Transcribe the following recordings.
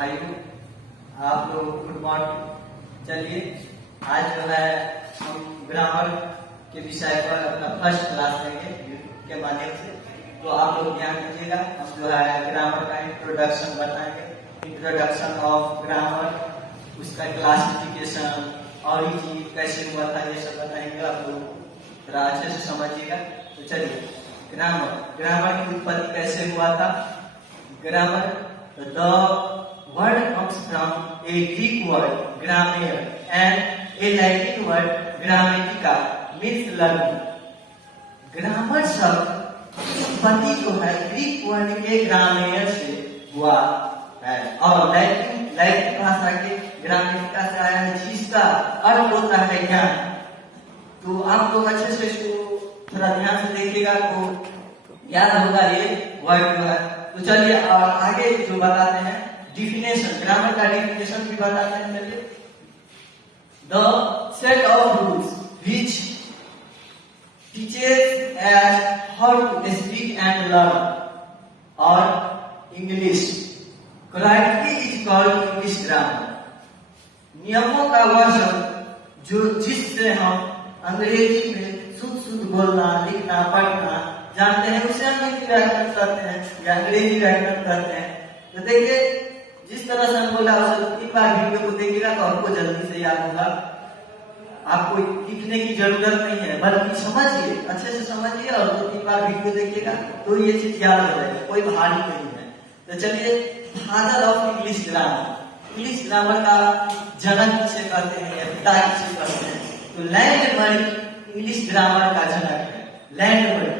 भाइयों, आप लोग गुड मॉर्निंग। चलिए आज जो है हम ग्रामर के विषय पर अपना फर्स्ट क्लास लेंगे यूट्यूब के माध्यम से। तो आप लोग ध्यान दीजिएगा, हम जो है ग्रामर का इंट्रोडक्शन बताएंगे। इंट्रोडक्शन ऑफ ग्रामर, उसका क्लासिफिकेशन और ये चीज कैसे हुआ था ये सब बताएंगे। आप लोग थोड़ा अच्छे से समझिएगा। तो चलिए ग्रामर की उत्पत्ति कैसे हुआ था। Grammar, the word comes from a Greek word grammar and a Latin word grammatica means learning। Grammar शब्द उत्पत्ति जो है ग्रीक वर्ड के ग्रामेर से हुआ है और लैटिन भाषा के ग्रामेटिका से आया है, जिसका अर्थ होता है ज्ञान। तो आप लोग अच्छे से इसको थोड़ा ध्यान से देखिएगा तो याद होगा ये वर्ड जो है। तो चलिए और आगे जो बताते हैं डिफिनेशन, ग्रामर का डिफिनेशन भी बताते हैं। चलिए, the set of rules which teaches us how to speak and learn और English correctly is called English grammar. नियमों का वह शब्द जो जिससे हम अंग्रेजी में शुद्ध बोलना, लिखना, पढ़ना जानते हैं, उसे अंग्रेजी व्याकरण कहते हैं या अंग्रेजी व्याकरण कहते हैं। तो देखिए जिस तरह से हम बोला उसे 2-3 बार वीडियो को देखिएगा तो आपको जल्दी से याद होगा। आपको लिखने की जरूरत नहीं है, बल्कि समझिए, अच्छे से समझिए और 2-3 बार वीडियो देखिएगा तो ये चीज याद हो जाएगी, कोई भारी नहीं है। तो चलिए, father of English grammar, English grammar का जनक किसे कहते हैं या पिता किसे कहते हैं? तो लैंडबरी इंग्लिश ग्रामर का जनक है, लैंडबरी।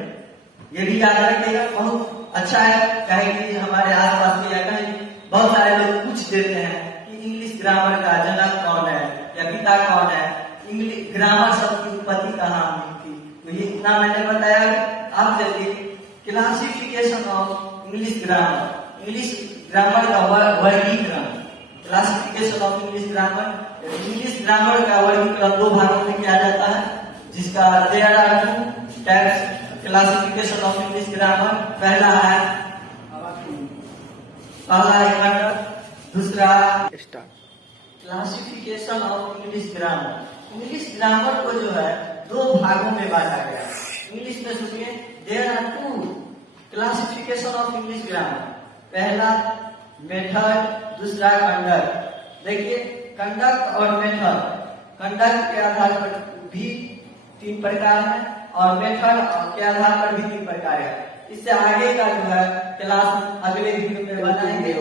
ये भी याद रखिएगा, बहुत अच्छा है। कहे कि हमारे आसपास में या कहीं बहुत सारे लोग पूछ देते हैं कि इंग्लिश ग्रामर का जनक कौन है या पिता कौन है, इंग्लिश ग्रामर शब्द की उत्पत्ति कहाँ हुई थी। तो ये इतना मैंने बताया। आप चलिए classification of English grammar, English grammar का वर्गीकरण, classification of English grammar. English grammar का वर्गीकरण 2 भागों में किया जाता है, जिसका there are 2 types classification of English grammar. पहला है दूसरा classification of English grammar. English grammar को जो है 2 भागों में बांटा गया है। इंग्लिश में सुनिए, there are 2 classification of English grammar. पहला मेथड, दूसरा कंडक्ट। देखिए कंडक्ट और मेथड, कंडक्ट के आधार पर भी 3 प्रकार है और मेथड के आधार पर भी 3 प्रकार है। इससे आगे का जो है क्लास अगले वीडियो में बनाएंगे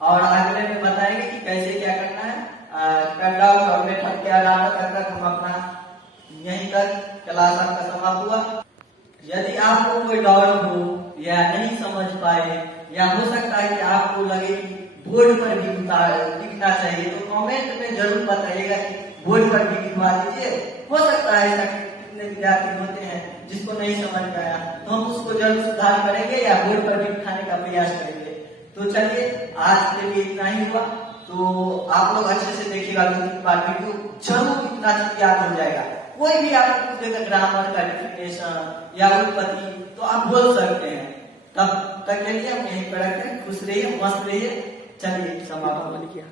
और अगले में बताएंगे कि कैसे क्या करना है। कंडक्ट और मेथड के आधार पर तक हम अपना यहीं तक क्लास आपका समाप्त हुआ। यदि आपको कोई डाउट हो या नहीं समझ पाए या हो सकता है कि आपको लगे कि बोर्ड पर भी लिखना चाहिए, तो कमेंट में जरूर बताइएगा कि बोर्ड पर भी लिखवा दीजिए। हो सकता है ऐसा कितने विद्यार्थी होते हैं जिसको नहीं समझ में आया, तो हम उसको जरूर सुधार करेंगे या बोर्ड पर भी लिखाने का प्रयास करेंगे। तो चलिए आज के लिए इतना ही हुआ। तो आप लोग अच्छे से देखिएगा, 2-3 बार वीडियो जरूर, इतना चीज याद हो जाएगा। कोई भी आपको पूछेगा ग्रामर का डेफिनेशन या उत्पत्ति तो आप बोल सकते हैं। तब तक के लिए हम यहीं पर रखते हैं। खुश रहिए, मस्त रहिए। चलिए समापन किया।